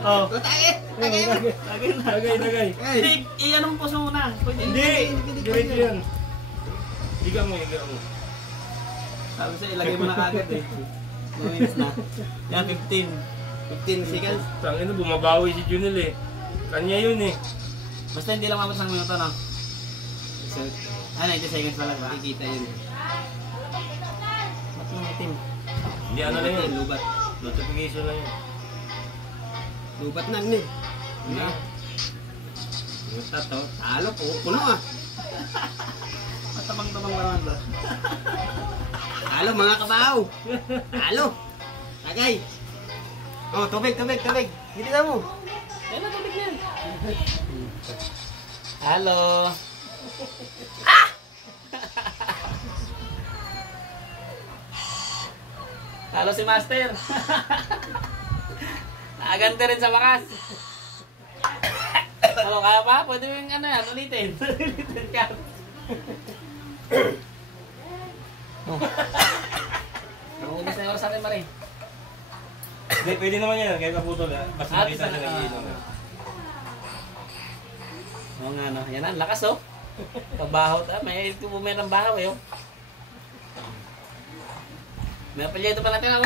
Oh. Lagay. Hindi, i-anong puso muna. Hindi, diretso yan. Higa mo. Sabi sa'yo, ilagay mo na agad eh. 2 minutes na. Yan, 15 seconds. Tangina, bumabawi si Junel eh. Kanya yun eh. Basta hindi lang mabot ng minuto, no? 90 seconds pa lang ba? Kikita yun. Ba't yung itim? Hindi ano lang yun. Lubat. Notification lang yun. Lubat na yun eh. Hindi. Lubat na to. Talo po. Puno ah. Matabang-tabang naman ba? Talo mga kabaw. Talo. Tagay. Oh, tubig. Hindi na mo. Yan na, tubig na yan. Halo. Halo si Master. Nakagante rin sa bakas. Halo, kaya pa? Pwede mo yung ano yan, ulitin. Ulitin ka. Naubos na yung oras natin, Marie. Hindi, pwede naman yan. Kahit kaputol ha. Basta nakita siya nag-iinom. Oo nga, no. Yan ang lakas, oh. Pagbaho ta. May tubumin ng bahaw, eh, oh. May apelyido pa natin, oh.